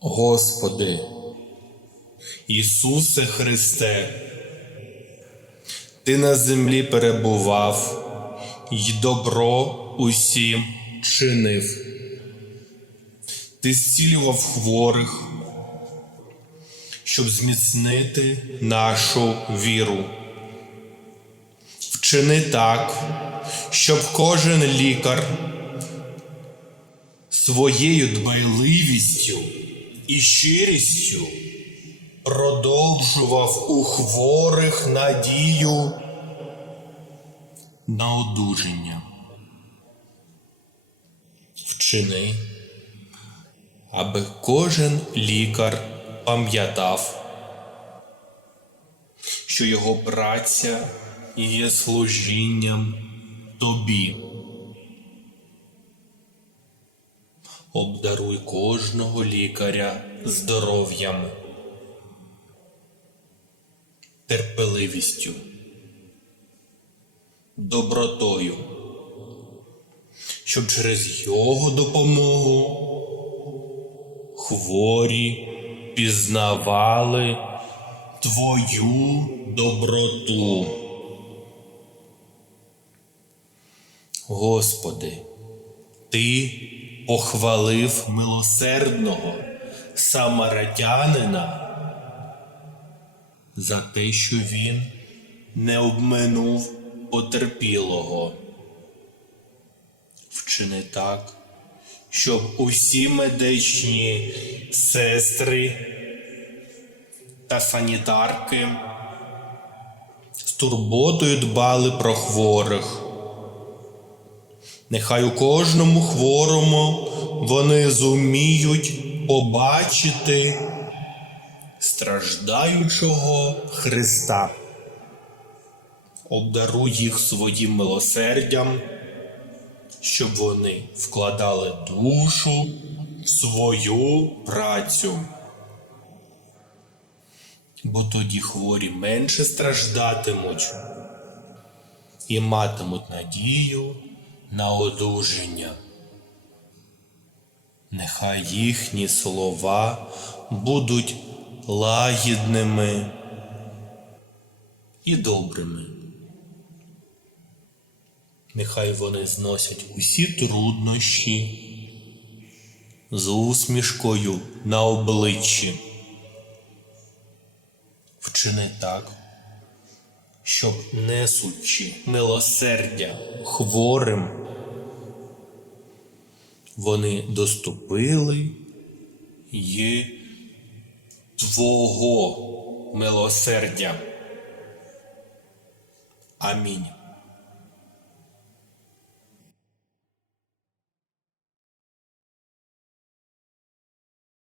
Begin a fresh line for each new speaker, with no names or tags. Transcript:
Господи, Ісусе Христе, Ти на землі перебував й добро усім чинив. Ти зцілював хворих, щоб зміцнити нашу віру. Вчини так, щоб кожен лікар своєю дбайливістю і щирістю продовжував у хворих надію на одужання. Вчини, аби кожен лікар пам'ятав, що його праця є служінням тобі. Обдаруй кожного лікаря здоров'ям, терпеливістю, добротою, щоб через його допомогу хворі пізнавали твою доброту. Господи, Ти похвалив милосердного самаритянина за те, що він не обминув потерпілого. Вчини так, щоб усі медичні сестри та санітарки з турботою дбали про хворих. Нехай у кожному хворому вони зуміють побачити страждаючого Христа. Обдаруй їх своїм милосердям, щоб вони вкладали душу в свою працю. Бо тоді хворі менше страждатимуть і матимуть надію на одужання. Нехай їхні слова будуть лагідними і добрими. Нехай вони зносять усі труднощі з усмішкою на обличчі. Вчини так, щоб несучи милосердя хворим, вони доступили й Твого милосердя. Амінь.